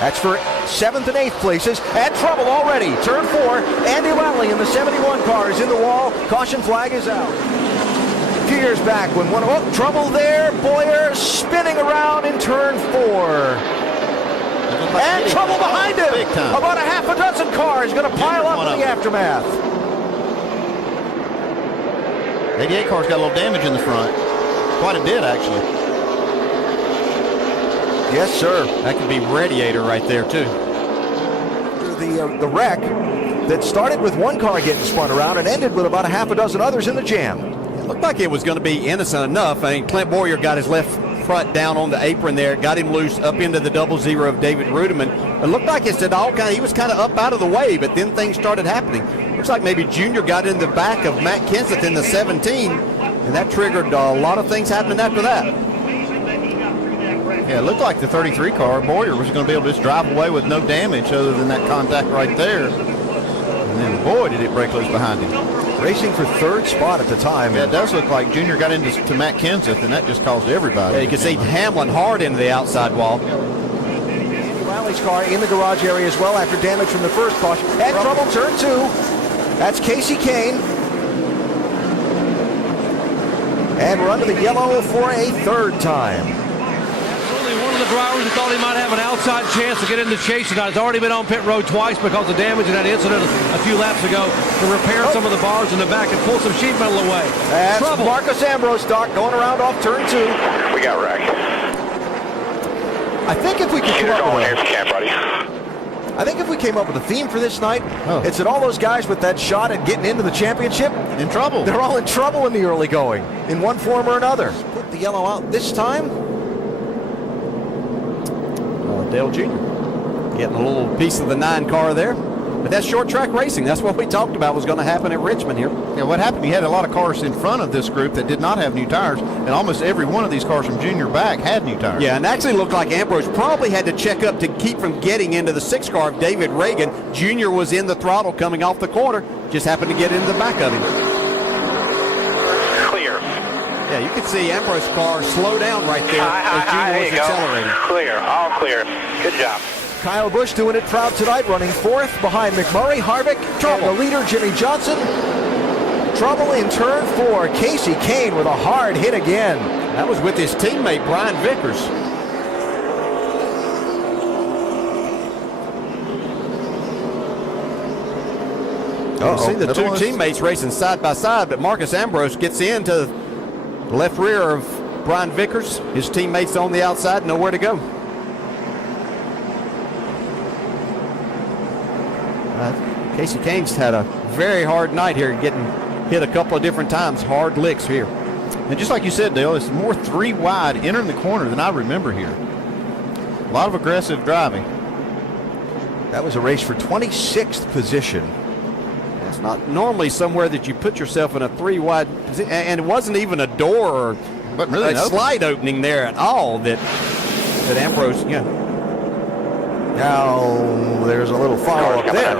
That's for 7th and 8th places. And trouble already. Turn 4. Andy Lally in the 71 car is in the wall. Caution flag is out. A few years back when trouble there. Boyer spinning around in turn 4. And trouble behind him. About a half a dozen cars going to pile up in the aftermath. 88 car's got a little damage in the front. Quite a bit, actually. Yes, sir. That could be radiator right there, too. The wreck that started with one car getting spun around and ended with about a half a dozen others in the jam. It looked like it was going to be innocent enough. I mean, Clint Boyer got his left front down on the apron there, got him loose up into the 00 of David Rudiman. It looked like he was kind of up out of the way, but then things started happening. Looks like maybe Junior got in the back of Matt Kenseth in the 17, and that triggered a lot of things happening after that. Yeah, it looked like the 33 car, Boyer, was going to be able to just drive away with no damage other than that contact right there. And then, boy, did it break loose behind him. Racing for 3rd spot at the time. Yeah, it does look like Junior got into Matt Kenseth, and that just caused everybody. Yeah, you can see Hamlin hard into the outside wall. Riley's car in the garage area as well after damage from the first caution. And trouble turn 2. That's Casey Kane. And we're under the yellow for a 3rd time. One of the drivers who thought he might have an outside chance to get in the chase tonight has already been on pit road twice because of damage in that incident a few laps ago to repair some of the bars in the back and pull some sheet metal away. That's Marcus Ambrose, Doc, going around off turn 2. We got wreck. I think if we could come up with buddy. I think if we came up with a theme for this night, it's that all those guys with that shot at getting into the championship, in trouble. They're all in trouble in the early going, in one form or another. Put the yellow out this time. Dale Jr. getting a little piece of the 9 car there. But that's short track racing. That's what we talked about was going to happen at Richmond here. Yeah, what happened, you had a lot of cars in front of this group that did not have new tires, and almost every one of these cars from Junior back had new tires. Yeah, and actually looked like Ambrose probably had to check up to keep from getting into the 6 car of David Reagan. Junior was in the throttle coming off the corner, just happened to get into the back of him. Clear. Yeah, you can see Ambrose's car slow down right there as Junior was accelerating. Clear, all clear. Good job. Kyle Busch doing it proud tonight, running 4th behind McMurray, Harvick, and the leader Jimmy Johnson. Trouble in turn 4. Casey Kane with a hard hit again. That was with his teammate Brian Vickers. See the 2 teammates racing side by side, but Marcus Ambrose gets into the left rear of Brian Vickers. His teammates on the outside, nowhere to go. Casey Kane's had a very hard night here, getting hit a couple of different times, hard licks here. And just like you said, Dale, it's more 3 wide entering the corner than I remember here. A lot of aggressive driving. That was a race for 26th position. It's not normally somewhere that you put yourself in a 3 wide position, and it wasn't even a door or really a slide opening there at all that Ambrose, Now there's a little follow up there.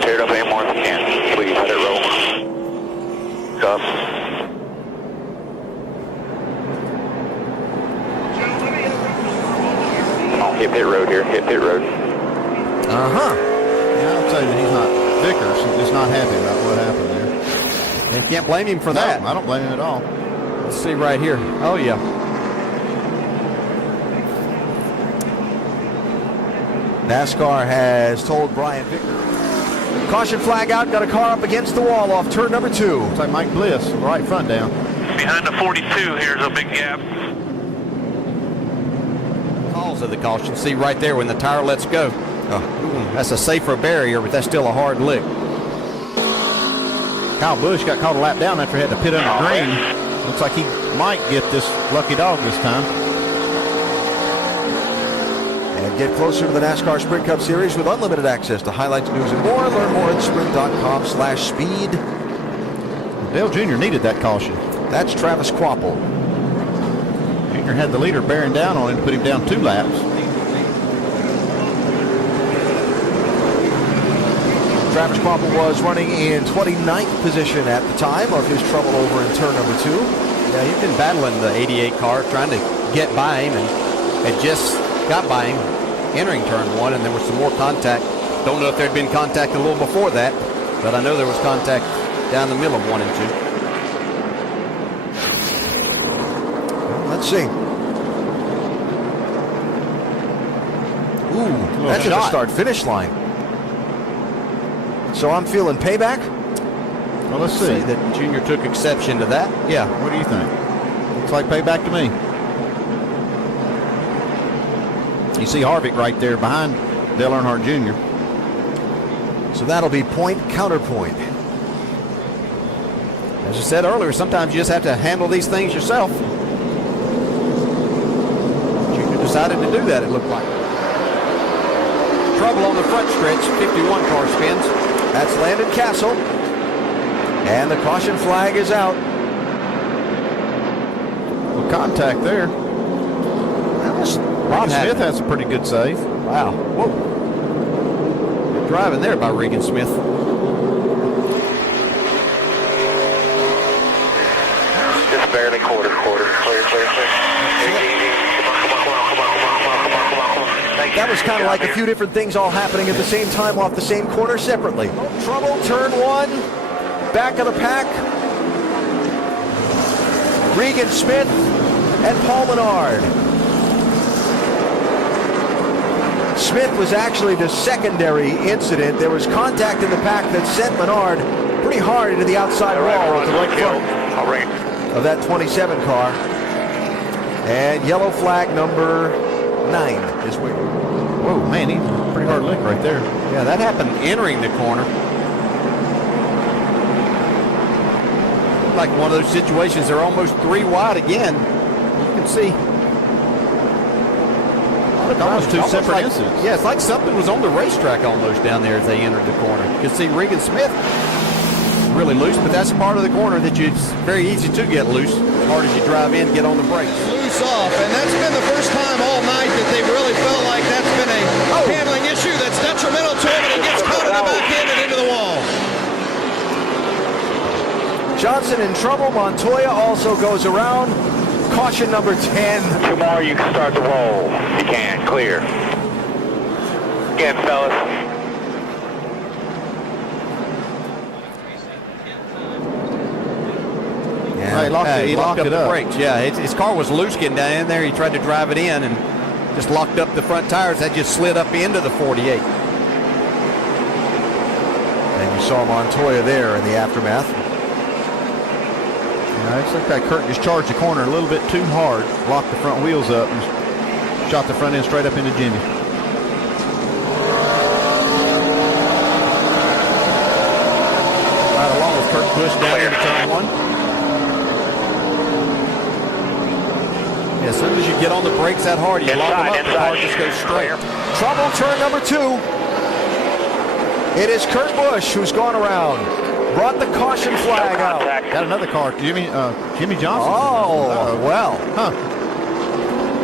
Tear it up any more if you can. Please let it roll. Come. Oh, hit pit road here. Hit pit road. Uh-huh. Yeah, I'll tell you that he's not. Vickers is not happy about what happened there. And can't blame him for that. I don't blame him at all. Let's see right here. Oh, yeah. NASCAR has told Brian Vickers. Caution flag out, got a car up against the wall off turn number 2. It's like Mike Bliss, right front down. Behind the 42, here's a big gap. Calls of the caution. See right there when the tire lets go. That's a safer barrier, but that's still a hard lick. Kyle Busch got caught a lap down after he had to pit under green. Looks like he might get this lucky dog this time. And get closer to the NASCAR Sprint Cup Series with unlimited access to highlights, news, and more. Learn more at sprint.com/speed. Dale Jr. needed that caution. That's Travis Kvapil. Jr. had the leader bearing down on him to put him down 2 laps. Travis Kvapil was running in 29th position at the time of his trouble over in turn number 2. Yeah, he's been battling the 88 car, trying to get by him, and had just got by him entering turn 1, and there was some more contact. Don't know if there'd been contact a little before that, but I know there was contact down the middle of 1 and 2. Let's see. Ooh, that's at the start-finish line. So I'm feeling payback. Well, let's see. That Junior took exception to that. Yeah, what do you think? Looks like payback to me. You see Harvick right there behind Dale Earnhardt Jr. So that'll be point, counterpoint. As I said earlier, sometimes you just have to handle these things yourself. Junior decided to do that, it looked like. Trouble on the front stretch, 51 car spins. That's Landon Castle. And the caution flag is out. Well, contact there. Regan Smith has a pretty good save. Wow. Whoa. Good driving there by Regan Smith. Just barely quarter. Clear. That was kind of like a few different things all happening at the same time off the same corner separately. Trouble, turn 1, back of the pack. Regan Smith and Paul Menard. Smith was actually the secondary incident. There was contact in the pack that sent Menard pretty hard into the outside wall at the right front of that 27 car. And yellow flag number 9 is where. Whoa, man, he's a pretty hard lick right there. Yeah, that happened entering the corner. Like one of those situations, they're almost 3 wide again. You can see. Almost two separate incidents. Yeah, it's like something was on the racetrack almost down there as they entered the corner. You can see Regan Smith really loose, but that's part of the corner that it's very easy to get loose as hard as you drive in, get on the brakes. Loose off, and that's been the first time all night that they really felt like that's been a handling issue that's detrimental to him, and he gets caught in the back end and into the wall. Johnson in trouble. Montoya also goes around. Caution number 10. 2 more, you can start the roll. You can, clear. Again, fellas. Yeah, He locked up it the up. brakes. Yeah, his car was loose getting down in there. He tried to drive it in and just locked up the front tires. That just slid up into the 48. And you saw Montoya there in the aftermath. It's like that Kurt just charged the corner a little bit too hard, locked the front wheels up, and shot the front end straight up into Jimmy. Right along with Kurt Busch down into turn 1. Yeah, as soon as you get on the brakes that hard, you lock them up, the car just goes straight. Trouble, turn number 2. It is Kurt Busch who's gone around. Brought the caution flag out. Got another car, Jimmy Johnson. Oh, well. Huh.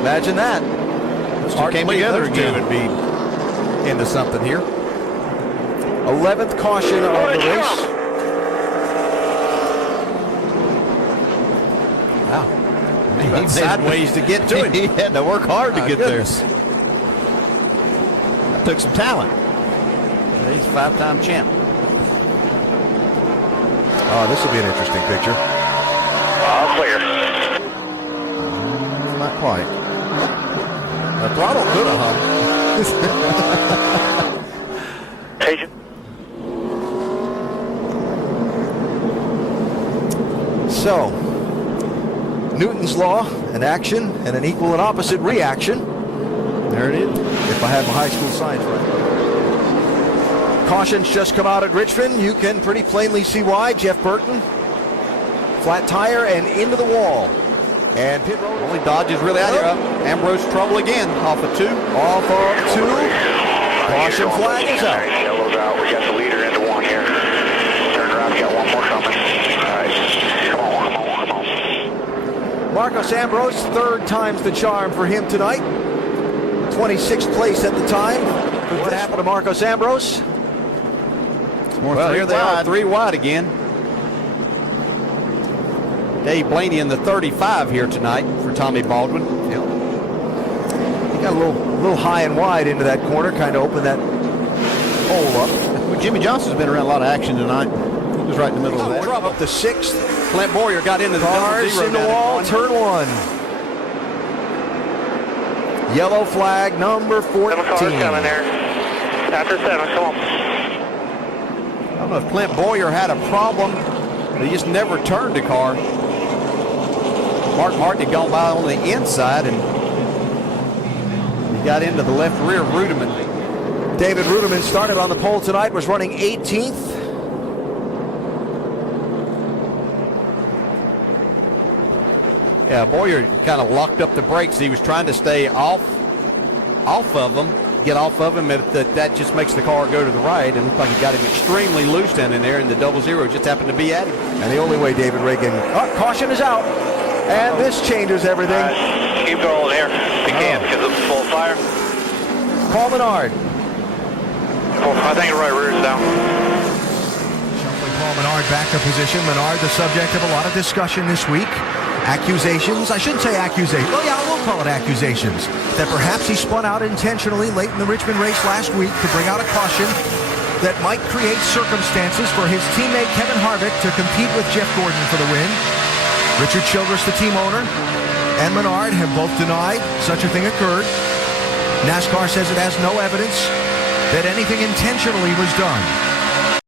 Imagine that. Came together again. Would be into something here. 11th caution of the race. Wow. He went sideways to get to it. He had to work hard to get goodness. there. That took some talent. He's a 5-time champ. Oh, this will be an interesting picture. All clear. Not quite. The throttle could have hung. Agent. So, Newton's law, an action and an equal and opposite reaction. There it is, if I have my high school science right. Cautions just come out at Richmond. You can pretty plainly see why. Jeff Burton, flat tire and into the wall. And pit road. Only Dodge is really out here. Ambrose trouble again off of 2. Off of 2. Caution flag is out. Yellow's out. We got the leader into 1 here. Turn around. We got 1 more coming. All right. Come on. Marcos Ambrose, 3rd time's the charm for him tonight. 26th place at the time. What happened to Marcos Ambrose? Well, here they are, 3 wide again. Dave Blaney in the 35 here tonight for Tommy Baldwin. Got a little high and wide into that corner, kind of opened that hole up. Well, Jimmy Johnson's been around a lot of action tonight. He was right in the middle of that. Trouble up the 6th. Clint Boyer got into the Cars double zero in the down wall, at turn 1. Yellow flag, number 14. 7 cars coming there. After 7, come on. I don't know if Clint Boyer had a problem, but he just never turned the car. Mark Martin had gone by on the inside, and he got into the left rear of Rudeman. David Rudeman started on the pole tonight, was running 18th. Yeah, Boyer kind of locked up the brakes. He was trying to stay off of them, get off of him. That just makes the car go to the right, and looked like he got him extremely loose down in there, and the double zero just happened to be at him. And the only way David Reagan, caution is out. And this changes everything. Keep going here. We can't because of full fire. Paul Menard. I think right rear is down. Shuffling Paul Menard back to position. Menard, the subject of a lot of discussion this week. Accusations, I shouldn't say accusations. Well, yeah, I will call it accusations. That perhaps he spun out intentionally late in the Richmond race last week to bring out a caution that might create circumstances for his teammate Kevin Harvick to compete with Jeff Gordon for the win. Richard Childress, the team owner, and Menard have both denied such a thing occurred. NASCAR says it has no evidence that anything intentionally was done.